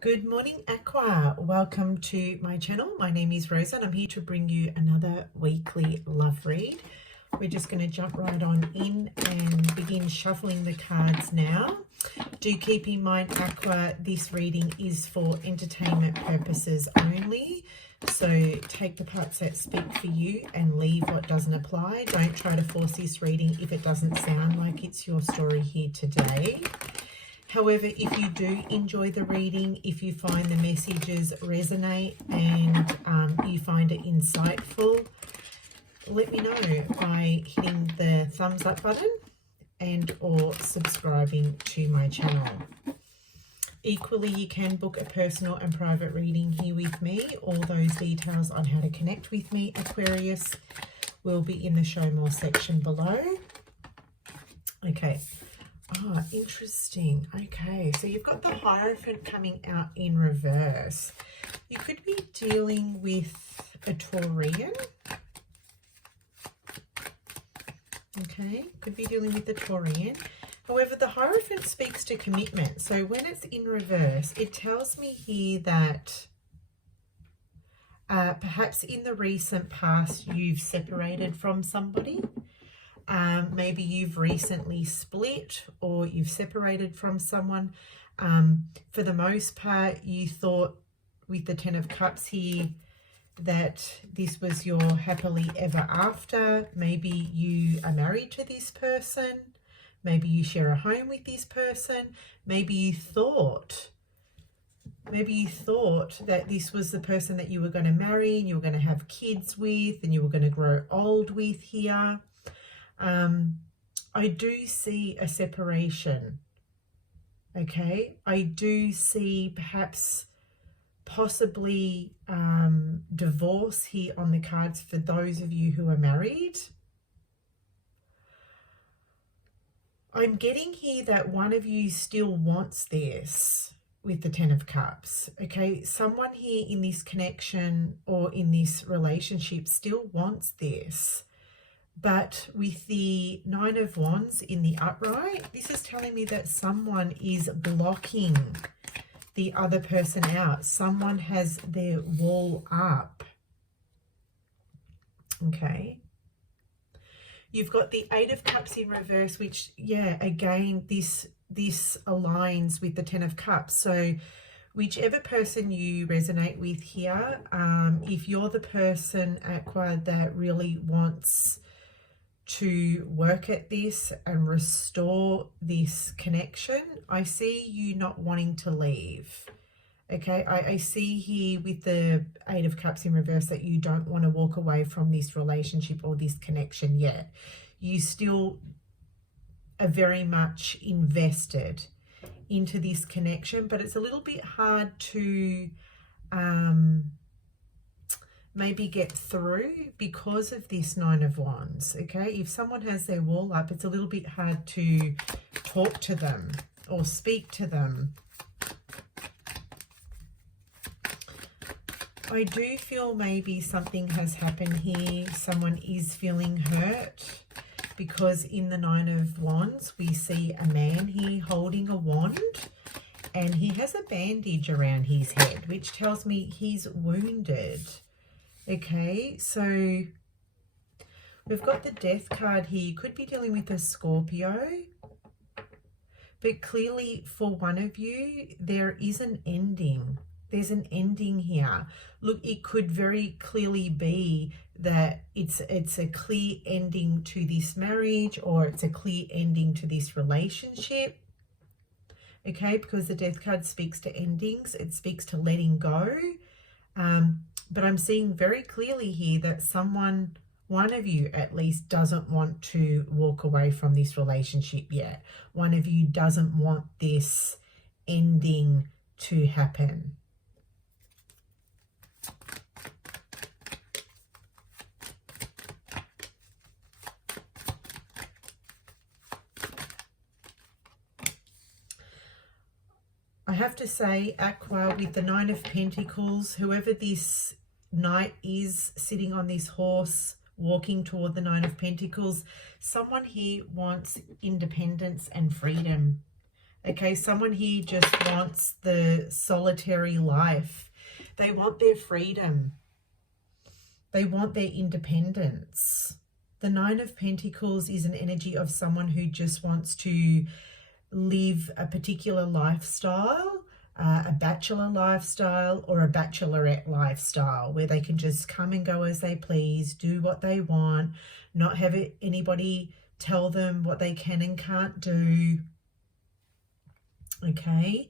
Good morning, Aqua. Welcome to my channel. My name is Rosa and I'm here to bring you another weekly love read. We're just going to jump right on in and begin shuffling the cards now. Do keep in mind, Aqua, this reading is for entertainment purposes only. So take the parts that speak for you and leave what doesn't apply. Don't try to force this reading if it doesn't sound like it's your story here today. However, if you do enjoy the reading, if you find the messages resonate and you find it insightful, let me know by hitting the thumbs up button and or subscribing to my channel. Equally, you can book a personal and private reading here with me. All those details on how to connect with me, Aquarius, will be in the Show More section below. Okay. Oh, interesting. Okay, so you've got the Hierophant coming out in reverse. You could be dealing with a Taurian. Okay, could be dealing with the Taurian. However, the Hierophant speaks to commitment. So when it's in reverse, it tells me here that perhaps in the recent past you've separated from somebody. Maybe you've recently split or you've separated from someone. For the most part, you thought with the Ten of Cups here that this was your happily ever after. Maybe you are married to this person. Maybe you share a home with this person. Maybe you thought that this was the person that you were going to marry and you were going to have kids with and you were going to grow old with here. I do see a separation, okay? I do see perhaps possibly divorce here on the cards for those of you who are married. I'm getting here that one of you still wants this with the Ten of Cups, okay? Someone here in this connection or in this relationship still wants this. But with the Nine of Wands in the upright, this is telling me that someone is blocking the other person out. Someone has their wall up. Okay. You've got the Eight of Cups in reverse, which, yeah, again, this aligns with the Ten of Cups. So whichever person you resonate with here, if you're the person, Aqua, that really wants to work at this and restore this connection, I see you not wanting to leave. Okay, I see here with the Eight of Cups in reverse that you don't want to walk away from this relationship or this connection yet. You still are very much invested into this connection, but it's a little bit hard to maybe get through because of this Nine of Wands, okay? If someone has their wall up, it's a little bit hard to talk to them or speak to them. I do feel maybe something has happened here. Someone is feeling hurt because in the Nine of Wands, we see a man here holding a wand and he has a bandage around his head, which tells me he's wounded. Okay, so we've got the Death card here. You could be dealing with a Scorpio, but clearly for one of you, there is an ending. There's an ending here. Look, it could very clearly be that it's a clear ending to this marriage or it's a clear ending to this relationship. Okay, because the Death card speaks to endings. It speaks to letting go. But I'm seeing very clearly here that someone, one of you at least, doesn't want to walk away from this relationship yet. One of you doesn't want this ending to happen. I have to say, Aqua, with the Nine of Pentacles, whoever this knight is sitting on this horse walking toward the Nine of Pentacles, someone here wants independence and freedom. Okay, someone here just wants the solitary life. They want their freedom. They want their independence. The Nine of Pentacles is an energy of someone who just wants to live a particular lifestyle, a bachelor lifestyle or a bachelorette lifestyle, where they can just come and go as they please, do what they want, not have anybody tell them what they can and can't do. Okay.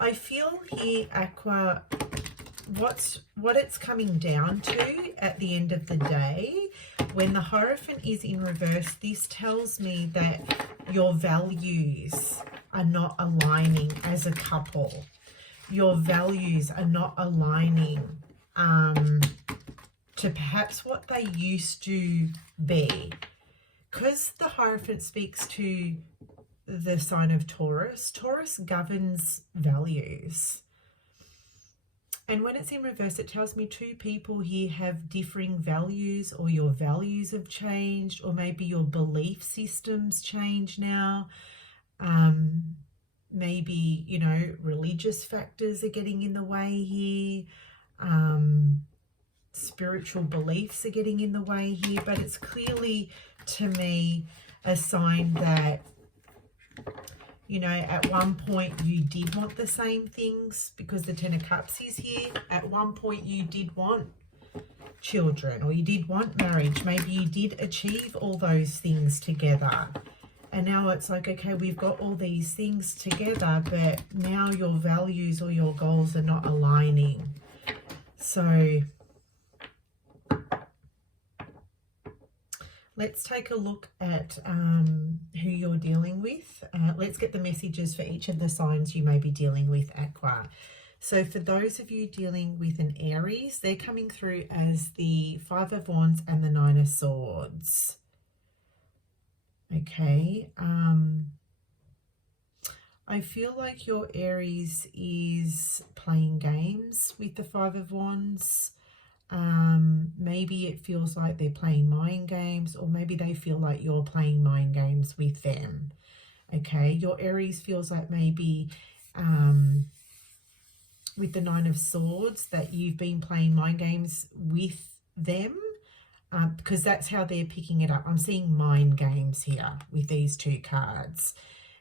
I feel here, Aqua, what it's coming down to at the end of the day, when the Hierophant is in reverse, this tells me that your values are not aligning as a couple. Your values are not aligning to perhaps what they used to be. Because the Hierophant speaks to the sign of Taurus, Taurus governs values. And when it's in reverse, it tells me two people here have differing values, or your values have changed, or maybe your belief systems change now. Maybe, you know, religious factors are getting in the way here. Spiritual beliefs are getting in the way here. But it's clearly, to me, a sign that, you know, at one point you did want the same things, because the Ten of Cups is here. At one point you did want children, or you did want marriage. Maybe you did achieve all those things together. And now it's like, okay, we've got all these things together, but now your values or your goals are not aligning. So let's take a look at who you're dealing with. Let's get the messages for each of the signs you may be dealing with, Aqua. So for those of you dealing with an Aries, they're coming through as the Five of Wands and the Nine of Swords. Okay. I feel like your Aries is playing games with the Five of Wands. Maybe it feels like they're playing mind games, or maybe they feel like you're playing mind games with them. Okay, your Aries feels like maybe with the Nine of Swords that you've been playing mind games with them, because that's how they're picking it up. I'm seeing mind games here with these two cards.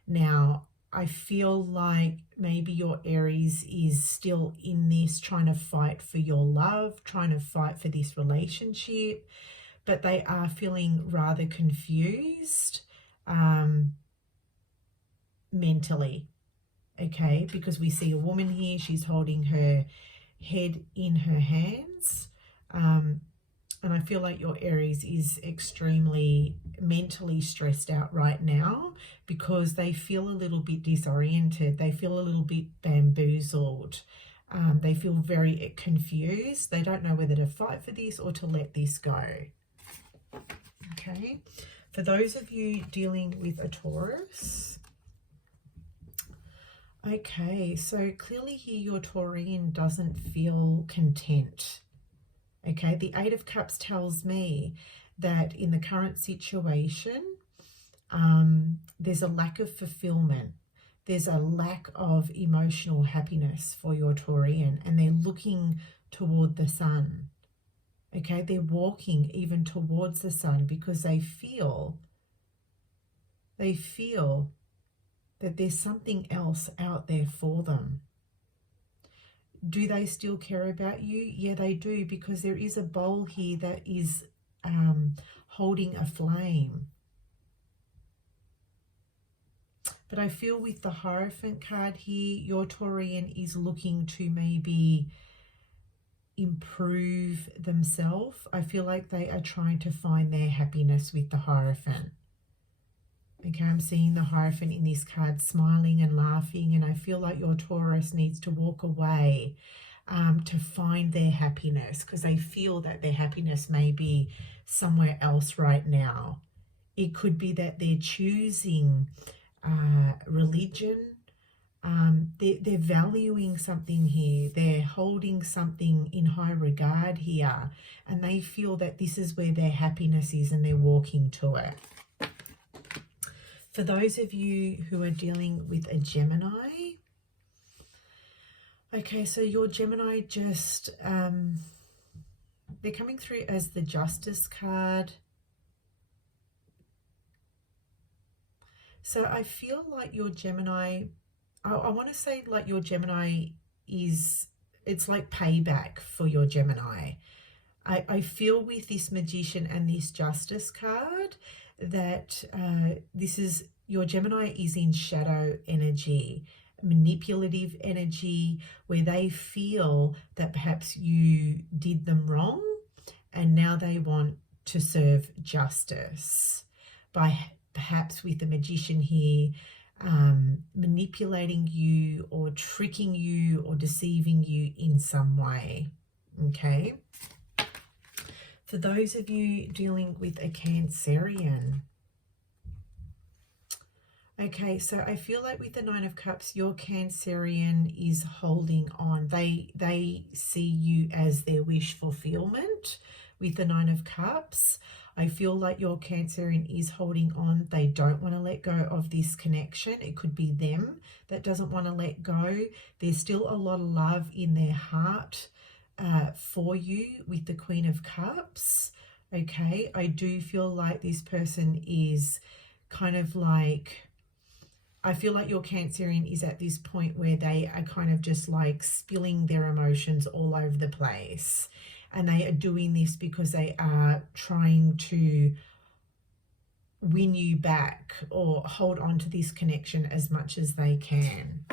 Now, I feel like maybe your Aries is still in this, trying to fight for your love, trying to fight for this relationship, but they are feeling rather confused mentally, okay? Because we see a woman here, she's holding her head in her hands, and I feel like your Aries is extremely mentally stressed out right now, because they feel a little bit disoriented. They feel a little bit bamboozled. They feel very confused. They don't know whether to fight for this or to let this go. Okay. For those of you dealing with a Taurus. Okay. So clearly here your Taurian doesn't feel content. Okay, the Eight of Cups tells me that in the current situation, there's a lack of fulfillment. There's a lack of emotional happiness for your Taurian, and they're looking toward the sun. Okay, they're walking even towards the sun, because they feel that there's something else out there for them. Do they still care about you? Yeah, they do, because there is a bowl here that is holding a flame. But I feel with the Hierophant card here, your Taurian is looking to maybe improve themselves. I feel like they are trying to find their happiness with the Hierophant. Okay, I'm seeing the Hierophant in this card smiling and laughing, and I feel like your Taurus needs to walk away to find their happiness, because they feel that their happiness may be somewhere else right now. It could be that they're choosing religion, They're valuing something here. They're holding something in high regard here. And they feel that this is where their happiness is and they're walking to it. For those of you who are dealing with a Gemini, okay, so your Gemini just, they're coming through as the Justice card. So I feel like your Gemini, I want to say like your Gemini is, it's like payback for your Gemini. I feel with this Magician and this Justice card that this is, your Gemini is in shadow energy, manipulative energy, where they feel that perhaps you did them wrong and now they want to serve justice by perhaps with the Magician here manipulating you or tricking you or deceiving you in some way. Okay, for those of you dealing with a Cancerian, okay, so I feel like with the Nine of Cups, your Cancerian is holding on. They see you as their wish fulfillment with the Nine of Cups. I feel like your Cancerian is holding on. They don't want to let go of this connection. It could be them that doesn't want to let go. There's still a lot of love in their heart for you with the Queen of Cups. Okay, I do feel like this person is kind of like, I feel like your Cancerian is at this point where they are kind of just like spilling their emotions all over the place. And they are doing this because they are trying to win you back or hold on to this connection as much as they can.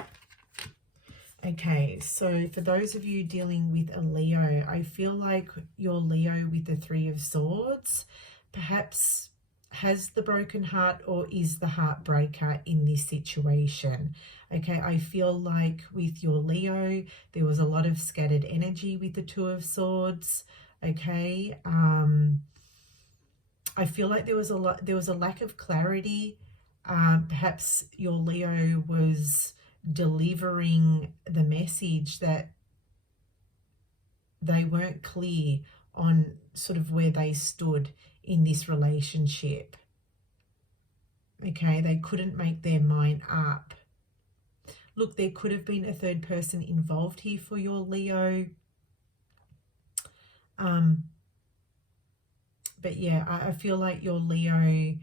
Okay, so for those of you dealing with a Leo, I feel like your Leo with the Three of Swords perhaps has the broken heart or is the heartbreaker in this situation. Okay, I feel like with your Leo, there was a lot of scattered energy with the Two of Swords. Okay, I feel like there was a lack of clarity. Perhaps your Leo was delivering the message that they weren't clear on sort of where they stood in this relationship. Okay, they couldn't make their mind up. Look, there could have been a third person involved here for your Leo. But yeah, I feel like your Leo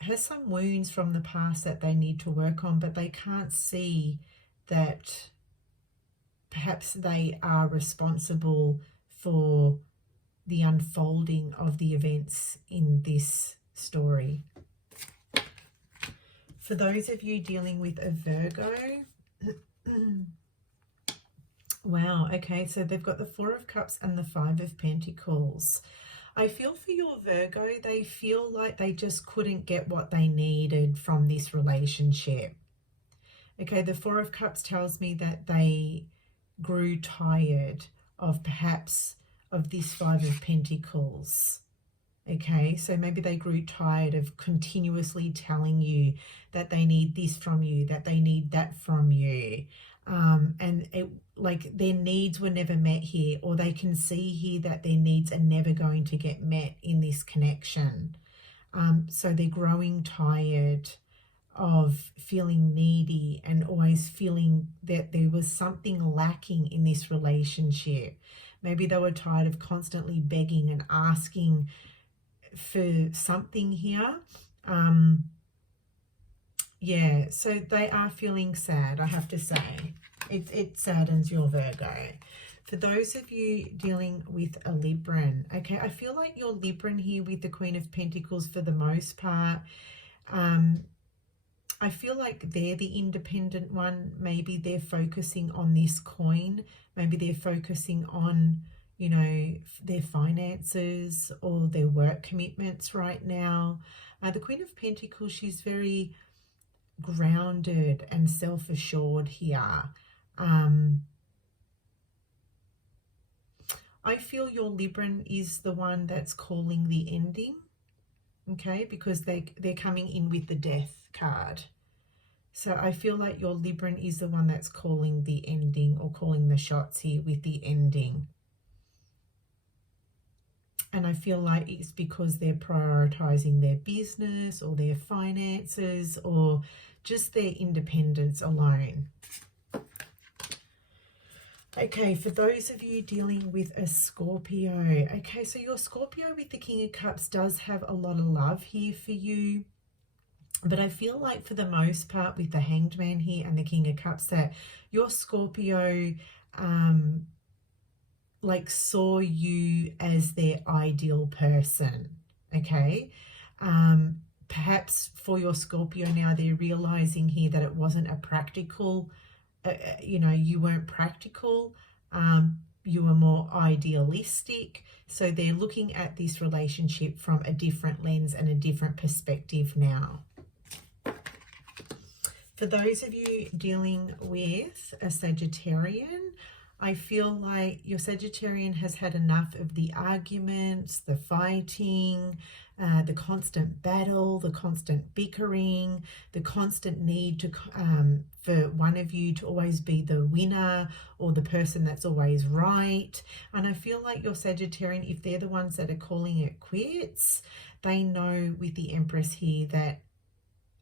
has some wounds from the past that they need to work on, but they can't see that perhaps they are responsible for the unfolding of the events in this story. For those of you dealing with a Virgo, wow, okay, so they've got the Four of Cups and the Five of Pentacles. I feel for your Virgo, they feel like they just couldn't get what they needed from this relationship. Okay, the Four of Cups tells me that they grew tired of perhaps of this Five of Pentacles. Okay, so maybe they grew tired of continuously telling you that they need this from you, that they need that from you. And like their needs were never met here, or they can see here that their needs are never going to get met in this connection. So they're growing tired of feeling needy and always feeling that there was something lacking in this relationship. Maybe they were tired of constantly begging and asking for something here. Yeah, so they are feeling sad, I have to say. It saddens your Virgo. For those of you dealing with a Libran, okay, I feel like your Libran here with the Queen of Pentacles for the most part, I feel like they're the independent one. Maybe they're focusing on this coin. Maybe they're focusing on, you know, their finances or their work commitments right now. The Queen of Pentacles, she's very grounded and self-assured here. I feel your Libran is the one that's calling the ending, okay, because they're coming in with the Death card. So I feel like your Libran is the one that's calling the ending or calling the shots here with the ending. And I feel like it's because they're prioritizing their business or their finances or just their independence alone. Okay, for those of you dealing with a Scorpio, okay, so your Scorpio with the King of Cups does have a lot of love here for you. But I feel like for the most part with the Hanged Man here and the King of Cups that your Scorpio like saw you as their ideal person, okay? Perhaps for your Scorpio now, they're realizing here that it wasn't a practical, you know, you weren't practical, you were more idealistic. So they're looking at this relationship from a different lens and a different perspective now. For those of you dealing with a Sagittarian, I feel like your Sagittarian has had enough of the arguments, the fighting, the constant battle, the constant bickering, the constant need to for one of you to always be the winner or the person that's always right. And I feel like your Sagittarian, if they're the ones that are calling it quits, they know with the Empress here that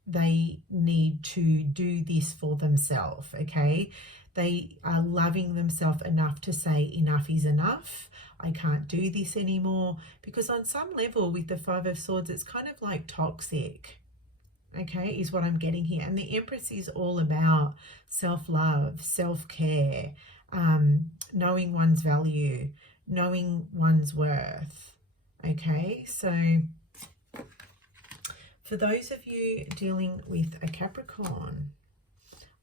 they need to do this for themselves, okay? They are loving themselves enough to say enough is enough. I can't do this anymore, because on some level with the Five of Swords, it's kind of like toxic, okay, is what I'm getting here. And the Empress is all about self-love, self-care, knowing one's value, knowing one's worth, okay? So for those of you dealing with a Capricorn,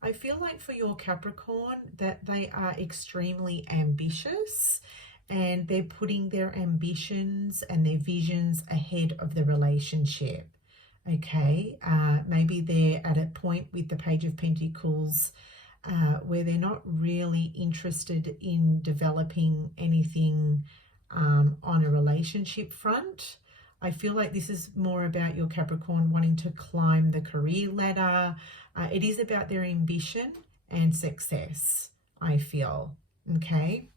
I feel like for your Capricorn that they are extremely ambitious and they're putting their ambitions and their visions ahead of the relationship, okay? Maybe they're at a point with the Page of Pentacles where they're not really interested in developing anything on a relationship front. I feel like this is more about your Capricorn wanting to climb the career ladder. It is about their ambition and success, I feel, okay?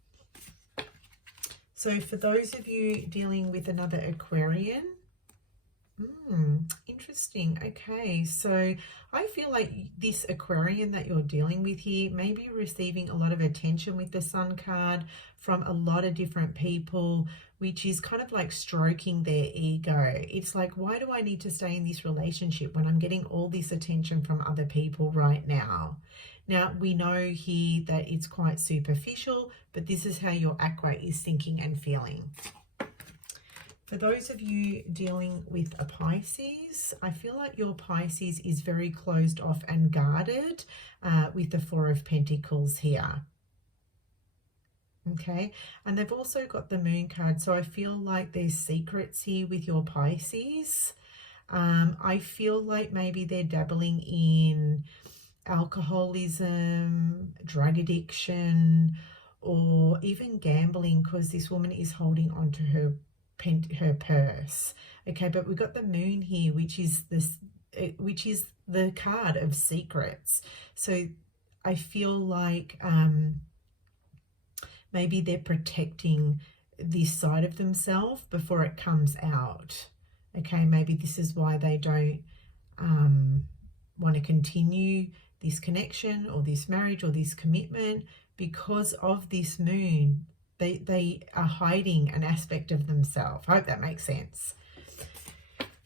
So for those of you dealing with another Aquarian, interesting. Okay, so I feel like this Aquarian that you're dealing with here may be receiving a lot of attention with the Sun card from a lot of different people, which is kind of like stroking their ego. It's like, why do I need to stay in this relationship when I'm getting all this attention from other people right now? Now, we know here that it's quite superficial, but this is how your Aqua is thinking and feeling. For those of you dealing with a Pisces, I feel like your Pisces is very closed off and guarded with the Four of Pentacles here. Okay, and they've also got the Moon card, so I feel like there's secrets here with your Pisces. I feel like maybe they're dabbling in alcoholism, drug addiction, or even gambling, because this woman is holding on to her purse. Okay, but we've got the Moon here, which is the card of secrets. So I feel like maybe they're protecting this side of themselves before it comes out. Okay, maybe this is why they don't want to continue this connection or this marriage or this commitment, because of this Moon. They are hiding an aspect of themselves. I hope that makes sense.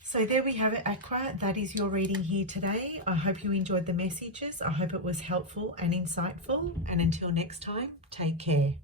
So there we have it, Aqua. That is your reading here today. I hope you enjoyed the messages. I hope it was helpful and insightful. And until next time, take care.